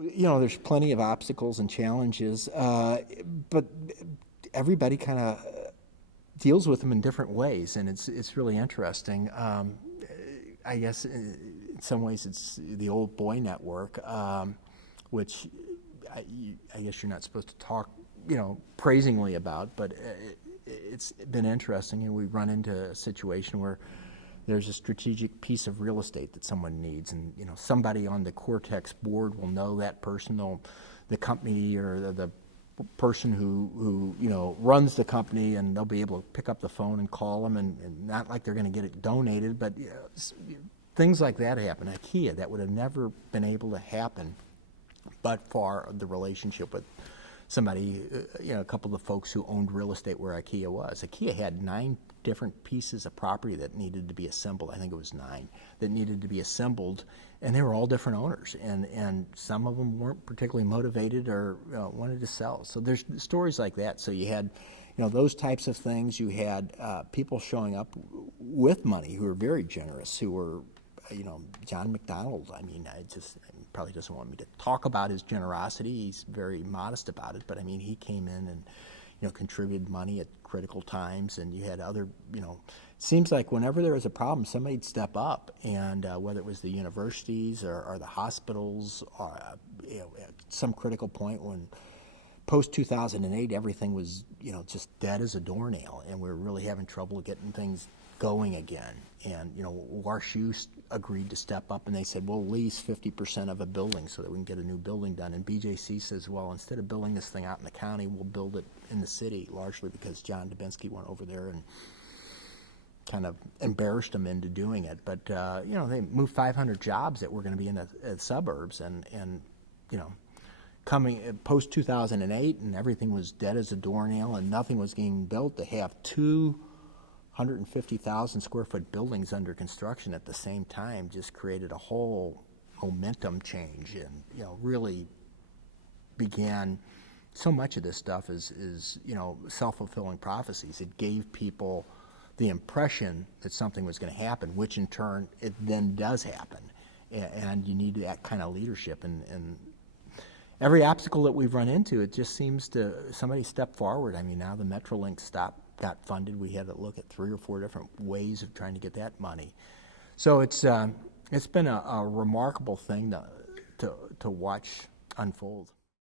There's plenty of obstacles and challenges, but everybody kind of deals with them in different ways, and it's really interesting. I guess in some ways it's the old boy network, which I, I guess you're not supposed to talk, praisingly about, but it's been interesting, and we run into a situation where there's a strategic piece of real estate that someone needs, and somebody on the Cortex board will know that person, the company or the person who runs the company, and they'll be able to pick up the phone and call them, and not like they're going to get it donated, but things like that happen. IKEA, that would have never been able to happen but for the relationship with somebody, a couple of the folks who owned real estate where IKEA was. IKEA had 9 different pieces of property that needed to be assembled. I think it was 9 that needed to be assembled, and they were all different owners, and some of them weren't particularly motivated or wanted to sell. So there's stories like that. So you had those types of things. You had people showing up with money who were very generous, who were John McDonald. I mean, he probably doesn't want me to talk about his generosity. He's very modest about it, but I mean, he came in and contributed money at critical times, and you had other, it seems like whenever there was a problem, somebody'd step up, and whether it was the universities or the hospitals, or, at some critical point when post-2008, everything was, just dead as a doornail, and we were really having trouble getting things going again. And, WashU agreed to step up, and they said, we'll lease 50% of a building so that we can get a new building done. And BJC says, well, instead of building this thing out in the county, we'll build it in the city, largely because John Dubinsky went over there and kind of embarrassed them into doing it. But, they moved 500 jobs that were going to be in the suburbs, and coming post-2008, and everything was dead as a doornail, and nothing was being built. To have 250,000 square foot buildings under construction at the same time just created a whole momentum change, and really began. So much of this stuff is self-fulfilling prophecies. It gave people the impression that something was going to happen, which in turn it then does happen, and you need that kind of leadership. And every obstacle that we've run into, it just seems to somebody step forward. I mean, now the Metrolink got funded. We had to look at 3 or 4 different ways of trying to get that money. So it's been a remarkable thing to watch unfold.